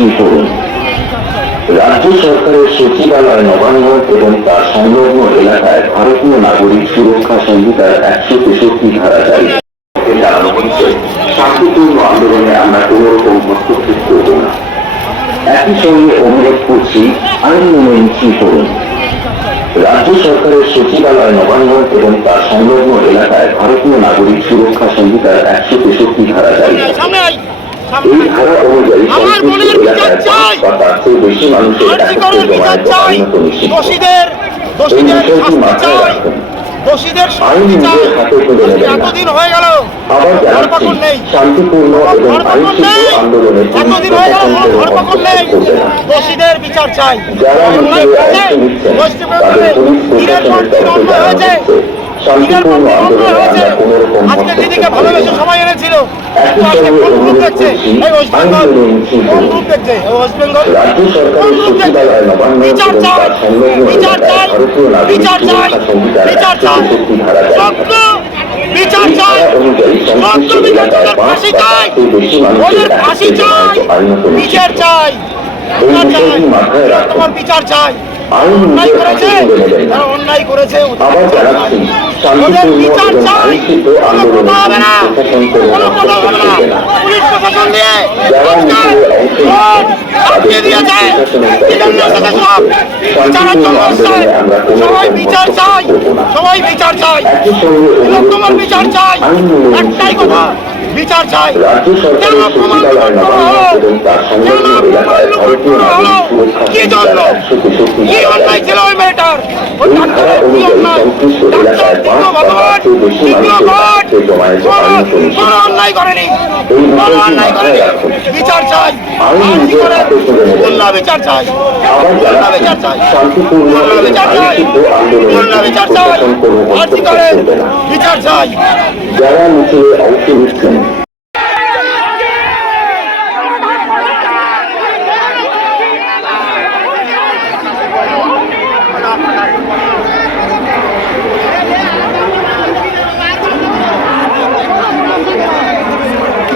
মিছিল করুন। রাজ্য সরকারের সচিবালয় নবান্ন এবং তার সংলগ্ন এলাকায় ভারতীয় নাগরিক সুরক্ষা সংহিতার 163 ধারা জারি জানানো হচ্ছে, শান্তিপূর্ণ আন্দোলনে আমরা কোন রকম হস্তক্ষেপ করব না। একই সঙ্গে অনুরোধ করছি, আইন মেনে মিছিল করুন। রাজ্য সরকারের সচিবালয় নবান্ন এবং তার সংলগ্ন এলাকায় ভারতীয় নাগরিক সুরক্ষা সংহিতার 163 ধারা জারি। এই ধারা অনুযায়ী সংশ্লিষ্ট এলাকায় 5 বা তার চেয়ে বেশি মানুষের একত্রে জমায়েত আইনত নিষিদ্ধ। এই বিষয়টি মাথায় রাখুন। আইন নিজের হাতে তুলে নেবেন না। আবার জানাচ্ছি, শান্তিপূর্ণ এবং আইনশৃঙ্খল আন্দোলনে দোষীদের বিচার চাই। যারা মিছিলে অংশ নিচ্ছেন তাদের পুলিশ প্রশাসনের তরফে জানানো হচ্ছে, শান্তিপূর্ণ আন্দোলনে আমরা কোন রকম হস্তক্ষেপ করব না। একই সঙ্গে অনুরোধ করছি, আইন মেনে মিছিল করুন। রাজ্য সরকারের সচিবালয় নবান্ন এবং তার সংলগ্ন এলাকায় ভারতীয় নাগরিক সুরক্ষা সংহিতার 163 ধারা জারি। এই ধারা অনুযায়ী সংশ্লিষ্ট এলাকায় 5 বা তার চেয়ে বেশি মানুষের একত্রে জমায়েত আইনত নিষিদ্ধ। এই বিষয়টি মাথায় রাখুন। আইন নিজের হাতে তুলে নেবেন না। আবার জানাচ্ছি, শান্তিপূর্ণ এবং আইনশৃঙ্খল আন্দোলনে প্রশাসন কোনো হস্তক্ষেপ করবে না। যারা মিছিলে অংশ নিচ্ছেন তাদের পুলিশ প্রশাসনের তরফে জানানো হচ্ছে, শান্তিপূর্ণ আন্দোলনে আমরা কোনো রকম হস্তক্ষেপ করব না। একই সঙ্গে অনুরোধ করছি, আইন মেনে মিছিল করুন। রাজ্য সরকারের সচিবালয় নবান্ন এবং তার সংলগ্ন এলাকায় ভারতীয় নাগরিক সুরক্ষা সংহিতার 163 ধারা জারি। এই ধারা অনুযায়ী সংশ্লিষ্ট এলাকায় 5 বা তার চেয়ে বেশি মানুষের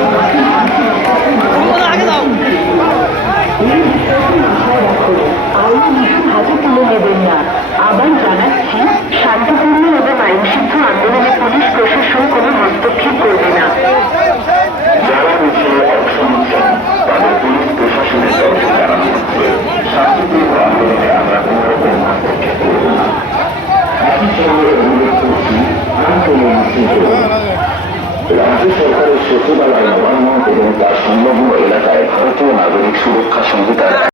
একত্রে জমায়েত আইনত নিষিদ্ধ। এই বিষয়টি মাথায় রাখুন। আইন নিজের হাতে তুলে নেবেন না। আবার জানাচ্ছি, শান্তিপূর্ণ এবং আইনশৃঙ্খল আন্দোলনে প্রশাসন কোনো হস্তক্ষেপ করবে না। যারা মিছিলে অংশ নিচ্ছেন আবার জানাচ্ছি, শান্তিপূর্ণ এবং আইনশৃঙ্খ আন্দোলনে পুলিশ প্রশাসন কোনো হস্তক্ষেপ করবে না। যারা মিছিলে অংশ নিচ্ছেন তাদের পুলিশ প্রশাসনের তরফে জানানো হচ্ছে, শান্তিপূর্ণ আন্দোলনে আমরা কোন রকম হস্তক্ষেপ করব না। একই সঙ্গে অনুরোধ করছি, আইন মেনে মিছিল করুন। রাজ্য সরকারের সচিবালয় নবান্ন এবং তার সংলগ্ন এলাকায় ভারতীয় নাগরিক সুরক্ষা